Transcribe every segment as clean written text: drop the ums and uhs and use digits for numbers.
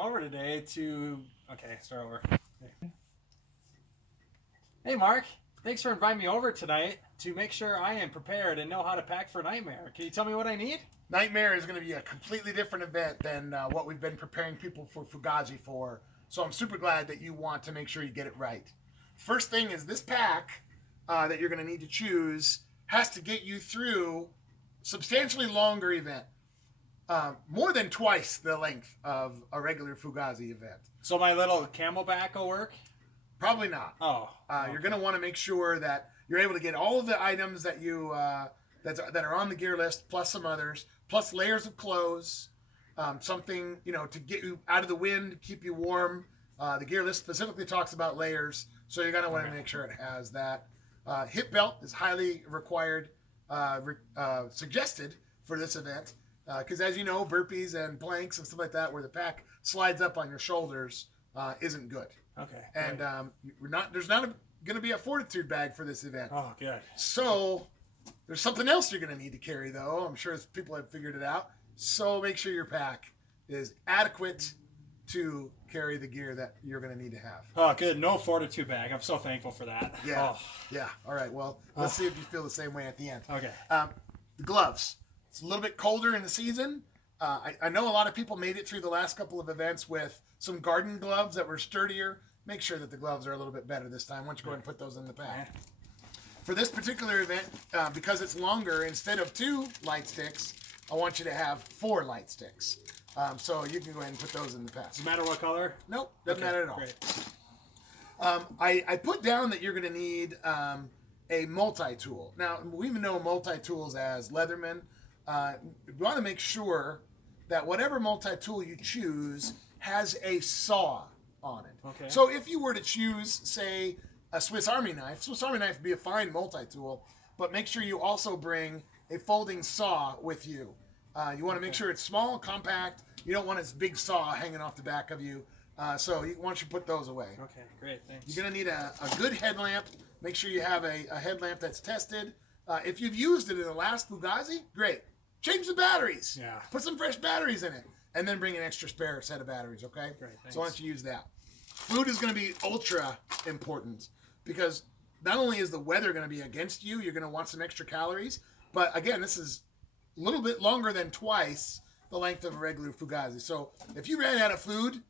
over today to... Okay, start over. Hey, Mark. Thanks for inviting me over tonight to make sure I am prepared and know how to pack for Nightmare. Can you tell me what I need? Nightmare is going to be a completely different event than what we've been preparing people for Fugazi for. So I'm super glad that you want to make sure you get it right. First thing is this pack that you're going to need to choose has to get you through substantially longer event. More than twice the length of a regular Fugazi event. So my little camelback will work? Probably not. Oh. Okay. You're going to want to make sure that you're able to get all of the items that you that are on the gear list, plus some others, plus layers of clothes, something to get you out of the wind, keep you warm. The gear list specifically talks about layers, so you're going to want to make sure it has that. Hip belt is highly required, suggested for this event, because as you know, burpees and planks and stuff like that, where the pack slides up on your shoulders, isn't good. Okay. And there's not going to be a fortitude bag for this event. Oh, good. So there's something else you're going to need to carry, though. I'm sure people have figured it out. So make sure your pack is adequate to carry the gear that you're going to need to have. Oh, good. No fortitude bag. I'm so thankful for that. Yeah. Oh. Yeah. All right. Well, let's see if you feel the same way at the end. Okay. The gloves. It's a little bit colder in the season. I know a lot of people made it through the last couple of events with some garden gloves that were sturdier. Make sure that the gloves are a little bit better this time. Why don't you go ahead and put those in the pack. For this particular event, because it's longer, instead of 2 light sticks, I want you to have 4 light sticks. So you can go ahead and put those in the pack. Does it matter what color? Nope, doesn't matter at all. Great. I put down that you're going to need a multi-tool. Now, we even know multi-tools as Leatherman. You want to make sure that whatever multi-tool you choose has a saw on it. Okay. So if you were to choose, say, a Swiss Army knife would be a fine multi-tool, but make sure you also bring a folding saw with you. You want to make sure it's small, compact. You don't want its big saw hanging off the back of you. So you want you to put those away. Okay, great, thanks. You're going to need a good headlamp. Make sure you have a headlamp that's tested. If you've used it in the last Fugazi, great. Change the batteries. Yeah. Put some fresh batteries in it. And then bring an extra spare set of batteries, okay? Great, thanks. So why don't you use that? Food is going to be ultra important because not only is the weather going to be against you, you're going to want some extra calories, but again, this is a little bit longer than twice the length of a regular Fugazi. So if you ran out of food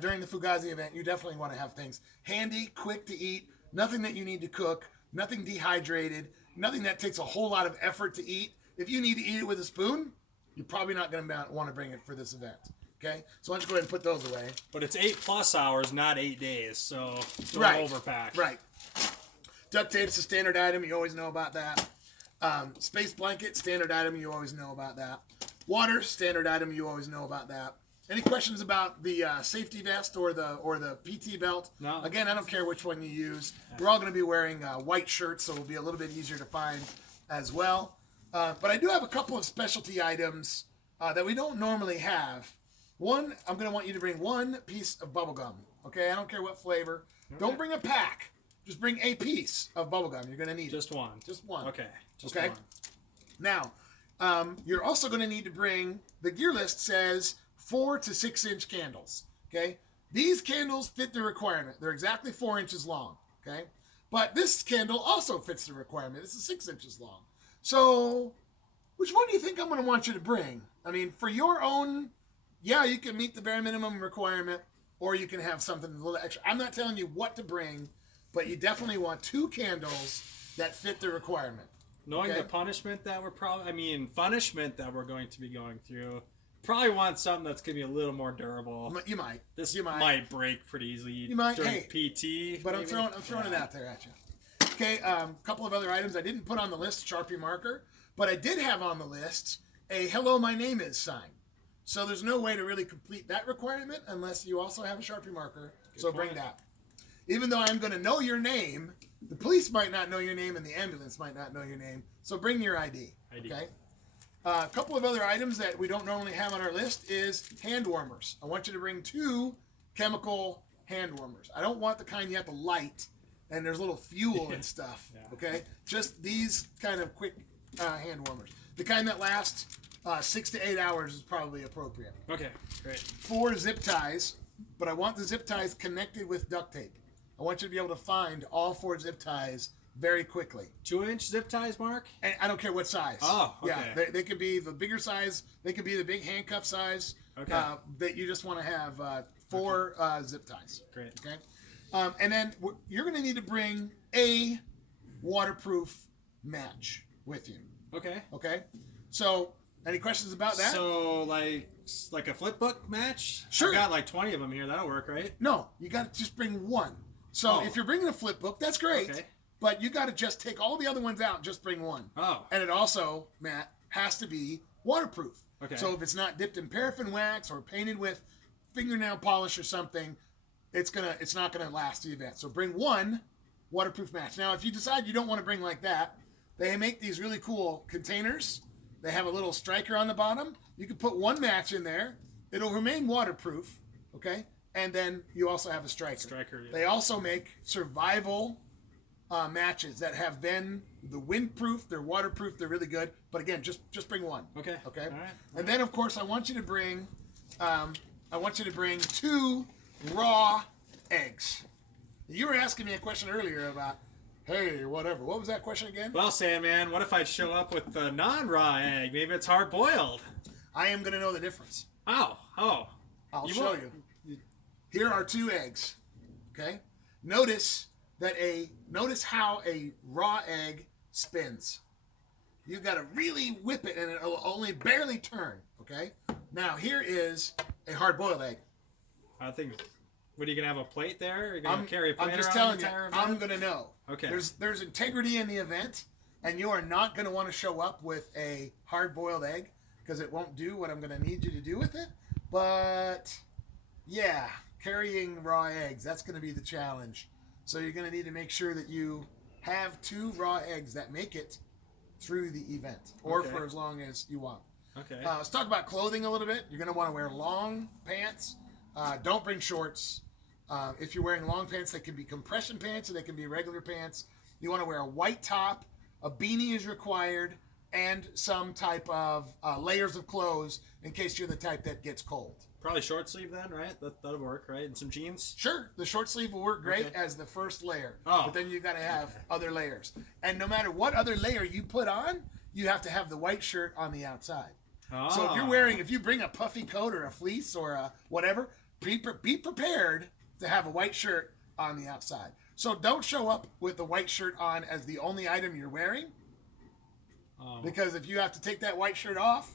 during the Fugazi event, you definitely want to have things handy, quick to eat, nothing that you need to cook, nothing dehydrated, nothing that takes a whole lot of effort to eat. If you need to eat it with a spoon, you're probably not going to want to bring it for this event. Okay? So why don't you go ahead and put those away. But it's 8+ hours, not 8 days, so don't Right. overpack. Right. Duct tape's a standard item. You always know about that. Space blanket, standard item. You always know about that. Water, standard item. You always know about that. Any questions about the safety vest or the PT belt? No. Again, I don't care which one you use. We're all going to be wearing white shirts, so it'll be a little bit easier to find as well. But I do have a couple of specialty items that we don't normally have. One, I'm going to want you to bring 1 piece of bubble gum. Okay, I don't care what flavor. Okay. Don't bring a pack. Just bring a piece of bubble gum. You're going to need just one. Just one. Okay. Just okay. one. Now, you're also going to need to bring. The gear list says 4 to 6 inch candles. Okay, these candles fit the requirement. They're exactly 4 inches long. Okay, but this candle also fits the requirement. It's 6 inches long. So, which one do you think I'm going to want you to bring? I mean, for your own, yeah, you can meet the bare minimum requirement, or you can have something a little extra. I'm not telling you what to bring, but you definitely want 2 candles that fit the requirement. Knowing the punishment that punishment that we're going to be going through, probably want something that's going to be a little more durable. You might. This you might. might break pretty easily. You might. During hey, PT. But maybe. I'm throwing it out there at you. Okay, a couple of other items I didn't put on the list, Sharpie marker, but I did have on the list a "Hello, my name is" sign. So there's no way to really complete that requirement unless you also have a Sharpie marker. So bring that. Even though I'm going to know your name, the police might not know your name and the ambulance might not know your name. So bring your ID. Okay. A couple of other items that we don't normally have on our list is hand warmers. I want you to bring 2 chemical hand warmers. I don't want the kind you have to light and there's little fuel and stuff. Okay, just these kind of quick hand warmers. The kind that last 6 to 8 hours is probably appropriate. Okay, great. 4 zip ties, but I want the zip ties connected with duct tape. I want you to be able to find all 4 zip ties very quickly. 2-inch zip ties, Mark? And I don't care what size. Oh, okay. Yeah, they could be the bigger size. They could be the big handcuff size. Okay. That you just want to have 4 zip ties. Great. Okay. And then you're going to need to bring a waterproof match with you. Okay. Okay. So, any questions about that? So, like a flip book match? Sure. I got like 20 of them here. That'll work, right? No, you got to just bring one. So, if you're bringing a flip book, that's great. Okay. But you got to just take all the other ones out and just bring one. Oh. And it also, Matt, has to be waterproof. Okay. So if it's not dipped in paraffin wax or painted with fingernail polish or something, it's not gonna last the event. So bring one waterproof match. Now, if you decide you don't want to bring like that, they make these really cool containers. They have a little striker on the bottom. You can put one match in there. It'll remain waterproof, okay? And then you also have a striker. Yeah. They also make survival matches that have been the windproof. They're waterproof. They're really good. But again, just bring one. Okay. Okay. All right. And then, of course, I want you to bring 2 raw eggs. You were asking me a question earlier about, hey, whatever. What was that question again? Well, Sandman, what if I show up with the non-raw egg? Maybe it's hard boiled. I am going to know the difference. Oh. I'll show you. Here are 2 eggs. Okay. Notice how a raw egg spins. You got to really whip it, and it'll only barely turn. Okay. Now here is a hard-boiled egg. I think. What, are you gonna have a plate there? Are you gonna carry a plate I'm just around telling the you. entire event? I'm gonna know. Okay. There's integrity in the event, and you are not gonna want to show up with a hard-boiled egg because it won't do what I'm gonna need you to do with it. But yeah, carrying raw eggs, that's gonna be the challenge. So you're gonna need to make sure that you have 2 raw eggs that make it through the event, or for as long as you want. Okay. Let's talk about clothing a little bit. You're gonna want to wear long pants. Don't bring shorts. If you're wearing long pants, they can be compression pants or they can be regular pants. You want to wear a white top, a beanie is required, and some type of layers of clothes in case you're the type that gets cold. Probably short sleeve then, right? That'll work, right? And some jeans? Sure, the short sleeve will work great as the first layer. Oh. But then you got to have other layers. And no matter what other layer you put on, you have to have the white shirt on the outside. Oh. So if you bring a puffy coat or a fleece or a whatever, be prepared to have a white shirt on the outside. So don't show up with the white shirt on as the only item you're wearing. Because if you have to take that white shirt off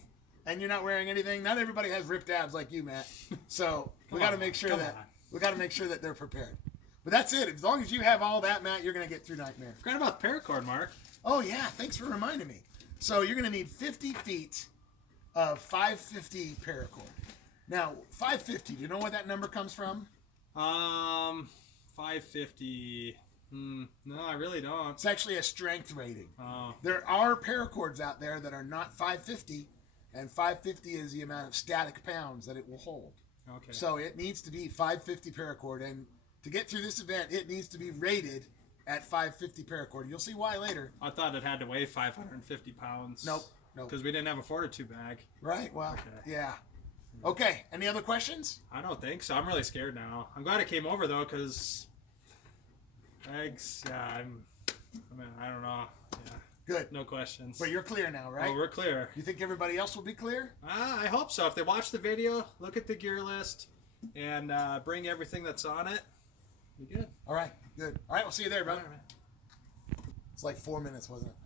and you're not wearing anything, not everybody has ripped abs like you, Matt. So we got to make sure that they're prepared. But that's it. As long as you have all that, Matt, you're going to get through Nightmare. Forgot about the paracord, Mark. Oh yeah, thanks for reminding me. So you're going to need 50 feet of 550 paracord. Now, 550, do you know where that number comes from? 550. No, I really don't. It's actually a strength rating. Oh. There are paracords out there that are not 550, and 550 is the amount of static pounds that it will hold. Okay. So it needs to be 550 paracord, and to get through this event, it needs to be rated at 550 paracord. You'll see why later. I thought it had to weigh 550 pounds. Nope. Because we didn't have a Fortitude bag. Right, well, yeah. Okay, any other questions? I don't think so. I'm really scared now. I'm glad I came over, though, because eggs, I don't know. Yeah. Good. No questions. But you're clear now, right? Oh, we're clear. You think everybody else will be clear? I hope so. If they watch the video, look at the gear list, and bring everything that's on it, be good. All right, good. All right, we'll see you there, brother. All right, man. It's like 4 minutes, wasn't it?